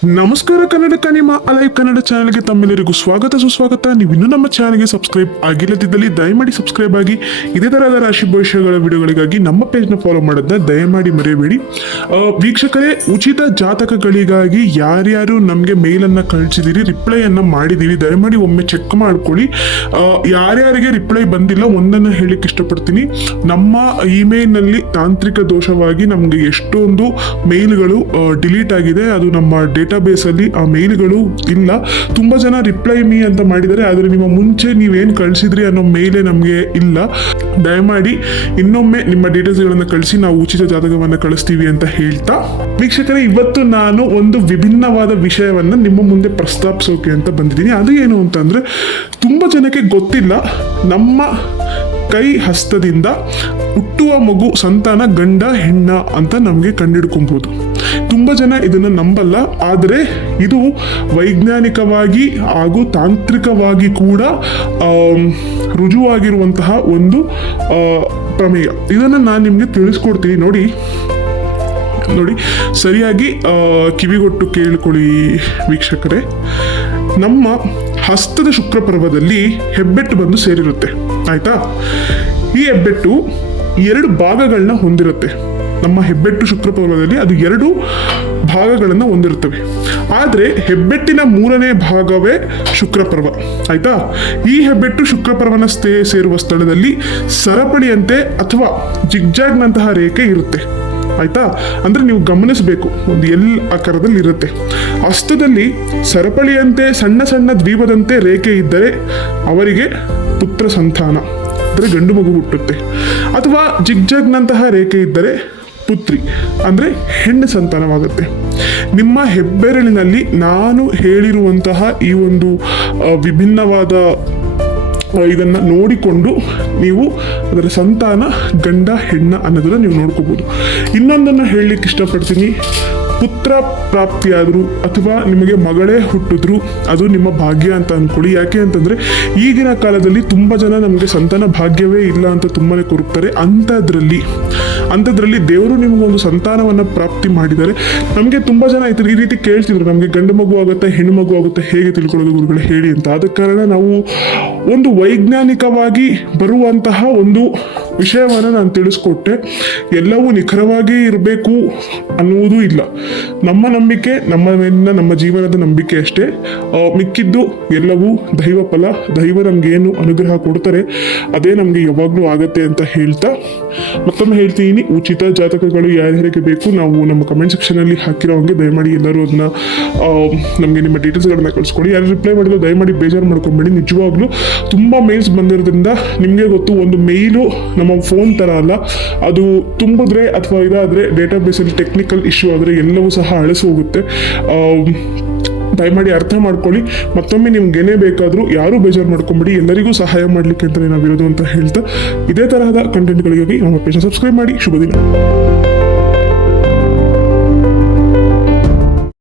ನಮಸ್ಕಾರ ಕನ್ನಡಕ, ನಿಮ್ಮ ಅಲೈವ್ ಕನ್ನಡ ಚಾನೆಲ್ಗೆ ತಮ್ಮೆಲ್ಲರಿಗೂ ಸ್ವಾಗತ ಸುಸ್ವಾಗತ. ನೀವು ಇನ್ನೂ ನಮ್ಮ ಚಾನೆಲ್ಗೆ ಸಬ್ಸ್ಕ್ರೈಬ್ ಆಗಿಲ್ಲದಿದ್ದಲ್ಲಿ ದಯಮಾಡಿ ಸಬ್ಸ್ಕ್ರೈಬ್ ಆಗಿ ಇದೇ ತರಹದ ರಾಶಿ ಭವಿಷ್ಯಗಳ ವಿಡಿಯೋಗಳಿಗಾಗಿ ನಮ್ಮ ಪೇಜ್ನ ಫಾಲೋ ಮಾಡೋದನ್ನ ದಯಮಾಡಿ ಮರೆಯಬೇಡಿ. ವೀಕ್ಷಕರೇ, ಉಚಿತ ಜಾತಕಗಳಿಗಾಗಿ ಯಾರ್ಯಾರು ನಮಗೆ ಮೇಲನ್ನು ಕಳಿಸಿದಿರಿ, ರಿಪ್ಲೈಯನ್ನು ಮಾಡಿದ್ದೀವಿ, ದಯಮಾಡಿ ಒಮ್ಮೆ ಚೆಕ್ ಮಾಡ್ಕೊಳ್ಳಿ. ಯಾರ್ಯಾರಿಗೆ ರಿಪ್ಲೈ ಬಂದಿಲ್ಲ ಒಂದನ್ನು ಹೇಳಲಿಕ್ಕೆ ಇಷ್ಟಪಡ್ತೀನಿ. ನಮ್ಮ ಇಮೇಲ್ನಲ್ಲಿ ತಾಂತ್ರಿಕ ದೋಷವಾಗಿ ನಮಗೆ ಎಷ್ಟೊಂದು ಮೇಲ್ಗಳು ಡಿಲೀಟ್ ಆಗಿದೆ. ಅದು ನಮ್ಮ ಡೇಟಾಬೇಸ್ ಅಲ್ಲಿ ಆ ಮೇಲ್ಗಳು ಇಲ್ಲ. ತುಂಬಾ ಜನ ರಿಪ್ಲೈ ಮೀ ಅಂತ ಮಾಡಿದರೆ, ಆದರೆ ನಿಮ್ಮ ಮುಂಚೆ ನೀವೇನು ಕಳಿಸಿದ್ರಿ ಅನ್ನೋ ಮೇಲೇ ನಮಗೆ ಇಲ್ಲ. ದಯಮಾಡಿ ಇನ್ನೊಮ್ಮೆ ನಿಮ್ಮ ಡೀಟೇಲ್ಸ್ಗಳನ್ನು ಕಳಿಸಿ, ನಾವು ಉಚಿತ ಜಾತಕವನ್ನು ಕಳಿಸ್ತೀವಿ ಅಂತ ಹೇಳ್ತಾ, ವೀಕ್ಷಕರೇ, ಇವತ್ತು ನಾನು ಒಂದು ವಿಭಿನ್ನವಾದ ವಿಷಯವನ್ನ ನಿಮ್ಮ ಮುಂದೆ ಪ್ರಸ್ತಾಪಿಸೋಕೆ ಅಂತ ಬಂದಿದ್ದೀನಿ. ಅದು ಏನು ಅಂತಂದ್ರೆ, ತುಂಬಾ ಜನಕ್ಕೆ ಗೊತ್ತಿಲ್ಲ, ನಮ್ಮ ಕೈ ಹಸ್ತದಿಂದ ಹುಟ್ಟುವ ಮಗು ಸಂತಾನ ಗಂಡ ಹೆಣ್ಣ ಅಂತ ನಮಗೆ ಕಂಡುಹಿಡ್ಕೊಬಹುದು. ತುಂಬ ಜನ ಇದನ್ನು ನಂಬಲ್ಲ, ಆದರೆ ಇದು ವೈಜ್ಞಾನಿಕವಾಗಿ ಹಾಗೂ ತಾಂತ್ರಿಕವಾಗಿ ಕೂಡ ರುಜುವಾಗಿರುವಂತಹ ಒಂದು ಪ್ರಮೇಯ. ಇದನ್ನು ನಾನು ನಿಮಗೆ ತಿಳಿಸ್ಕೊಡ್ತೀನಿ. ನೋಡಿ, ಸರಿಯಾಗಿ ಕಿವಿಗೊಟ್ಟು ಕೇಳಿಕೊಳ್ಳಿ ವೀಕ್ಷಕರೇ. ನಮ್ಮ ಹಸ್ತದ ಶುಕ್ರಪರ್ವದಲ್ಲಿ ಹೆಬ್ಬೆಟ್ಟು ಬಂದು ಸೇರಿರುತ್ತೆ, ಆಯ್ತಾ? ಈ ಹೆಬ್ಬೆಟ್ಟು 2 ಭಾಗಗಳನ್ನ ಹೊಂದಿರುತ್ತೆ. ನಮ್ಮ ಹೆಬ್ಬೆಟ್ಟು ಶುಕ್ರಪರ್ವದಲ್ಲಿ ಅದು 2 ಭಾಗಗಳನ್ನು ಹೊಂದಿರುತ್ತವೆ. ಆದರೆ ಹೆಬ್ಬೆಟ್ಟಿನ 3ನೇ ಭಾಗವೇ ಶುಕ್ರಪರ್ವ, ಆಯ್ತಾ? ಈ ಹೆಬ್ಬೆಟ್ಟು ಶುಕ್ರಪರ್ವನ ಸೇರುವ ಸ್ಥಳದಲ್ಲಿ ಸರಪಳಿಯಂತೆ ಅಥವಾ ಜಿಗ್ಜಾಗ್ನಂತಹ ರೇಖೆ ಇರುತ್ತೆ, ಆಯ್ತಾ? ಅಂದ್ರೆ ನೀವು ಗಮನಿಸಬೇಕು, ಒಂದು ಎಲ್ ಆಕಾರದಲ್ಲಿ ಇರುತ್ತೆ. ಹಸ್ತದಲ್ಲಿ ಸರಪಳಿಯಂತೆ ಸಣ್ಣ ಸಣ್ಣ ದ್ವೀಪದಂತೆ ರೇಖೆ ಇದ್ದರೆ ಅವರಿಗೆ ಪುತ್ರ ಸಂತಾನ ಅಂದರೆ ಗಂಡು ಮಗು ಹುಟ್ಟುತ್ತೆ. ಅಥವಾ ಜಿಗ್ಜಾಗ್ನಂತಹ ರೇಖೆ ಇದ್ದರೆ ಪುತ್ರಿ ಅಂದರೆ ಹೆಣ್ಣು ಸಂತಾನವಾಗುತ್ತೆ. ನಿಮ್ಮ ಹೆಬ್ಬೆರಳಿನಲ್ಲಿ ನಾನು ಹೇಳಿರುವಂತಹ ಈ ಒಂದು ವಿಭಿನ್ನವಾದ ಇದನ್ನ ನೋಡಿಕೊಂಡು ನೀವು ಅದರ ಸಂತಾನ ಗಂಡ ಹೆಣ್ಣ ಅನ್ನೋದನ್ನ ನೀವು ನೋಡ್ಕೋಬಹುದು. ಇನ್ನೊಂದನ್ನು ಹೇಳಲಿಕ್ಕೆ ಇಷ್ಟಪಡ್ತೀನಿ. ಪುತ್ರ ಪ್ರಾಪ್ತಿಯಾದರೂ ಅಥವಾ ನಿಮಗೆ ಮಗಳೇ ಹುಟ್ಟಿದ್ರು ಅದು ನಿಮ್ಮ ಭಾಗ್ಯ ಅಂತ ಅಂದ್ಕೊಳ್ಳಿ. ಯಾಕೆ ಅಂತಂದರೆ ಈಗಿನ ಕಾಲದಲ್ಲಿ ತುಂಬ ಜನ ನಮಗೆ ಸಂತಾನ ಭಾಗ್ಯವೇ ಇಲ್ಲ ಅಂತ ತುಂಬಾ ಕೊರಗ್ತಾರೆ. ಅಂಥದ್ರಲ್ಲಿ ದೇವರು ನಿಮಗೊಂದು ಸಂತಾನವನ್ನು ಪ್ರಾಪ್ತಿ ಮಾಡಿದ್ದಾರೆ. ನಮಗೆ ತುಂಬ ಜನ ಈ ರೀತಿ ಕೇಳ್ತಿದ್ರು, ನಮಗೆ ಗಂಡು ಮಗು ಆಗುತ್ತೆ ಹೆಣ್ಣು ಮಗು ಆಗುತ್ತೆ, ಹೇಗೆ ತಿಳ್ಕೊಳ್ಳೋದು ಗುರುಗಳೇ ಹೇಳಿ ಅಂತ. ಆದ ಕಾರಣ ನಾವು ಒಂದು ವೈಜ್ಞಾನಿಕವಾಗಿ ಬರುವಂತಹ ಒಂದು ವಿಷಯವನ್ನು ನಾನು ತಿಳಿಸ್ಕೊಟ್ಟೆ. ಎಲ್ಲವೂ ನಿಖರವಾಗಿ ಇರಬೇಕು ಅನ್ನುವುದೂ ಇಲ್ಲ. ನಮ್ಮ ನಂಬಿಕೆ, ನಮ್ಮ ಮೇಲಿನ ನಮ್ಮ ಜೀವನದ ನಂಬಿಕೆ ಅಷ್ಟೇ. ಮಿಕ್ಕಿದ್ದು ಎಲ್ಲವೂ ದೈವ ಫಲ. ದೈವ ನಮಗೇನು ಅನುಗ್ರಹ ಕೊಡ್ತಾರೆ ಅದೇ ನಮಗೆ ಯಾವಾಗಲೂ ಆಗತ್ತೆ ಅಂತ ಹೇಳ್ತಾ ಮತ್ತೊಮ್ಮೆ ಹೇಳ್ತೀನಿ, ಉಚಿತ ಜಾತಕಗಳು ಯಾರ್ಯಾರಿಗೆ ಬೇಕು ನಾವು ನಮ್ಮ ಕಮೆಂಟ್ ಸೆಕ್ಷನಲ್ಲಿ ಹಾಕಿರೋ ಹಂಗೆ ದಯಮಾಡಿ ಎಲ್ಲರೂ ಅದನ್ನ ನಮಗೆ ನಿಮ್ಮ ಡೀಟೇಲ್ಸ್ಗಳನ್ನ ಕಳಿಸ್ಕೊಡಿ. ಯಾರು ರಿಪ್ಲೈ ಮಾಡಿದ್ರು ದಯಮಾಡಿ ಬೇಜಾರು ಮಾಡ್ಕೊಂಬೇಡಿ. ನಿಜವಾಗ್ಲೂ ತುಂಬ ಮೇಲ್ಸ್ ಬಂದಿರೋದ್ರಿಂದ ನಿಮಗೆ ಗೊತ್ತು, ಒಂದು ಮೇಲು ನಮ್ಮ ಫೋನ್ ಥರ ಅಲ್ಲ, ಅದು ತುಂಬಿದ್ರೆ ಅಥವಾ ಇದಾದರೆ ಡೇಟಾಬೇಸಲ್ಲಿ ಟೆಕ್ನಿಕಲ್ ಇಶ್ಯೂ ಆದರೆ ಎಲ್ಲವೂ ಸಹ ಅಳಿಸಿ ಹೋಗುತ್ತೆ. ದಯಮಾಡಿ ಅರ್ಥ ಮಾಡ್ಕೊಳ್ಳಿ. ಮತ್ತೊಮ್ಮೆ ನಿಮ್ಗೆ ಏನೇ ಬೇಕಾದರೂ ಯಾರೂ ಬೇಜಾರು ಮಾಡ್ಕೊಂಬಿಡಿ. ಎಲ್ಲರಿಗೂ ಸಹಾಯ ಮಾಡಲಿಕ್ಕೆ ಅಂತಲೇ ನಾವಿರೋದು ಅಂತ ಹೇಳ್ತಾ, ಇದೇ ತರಹದ ಕಂಟೆಂಟ್ಗಳಿಗಾಗಿ ನಮ್ಮ ಪೇಜ್ ಸಬ್ಸ್ಕ್ರೈಬ್ ಮಾಡಿ. ಶುಭ ದಿನ.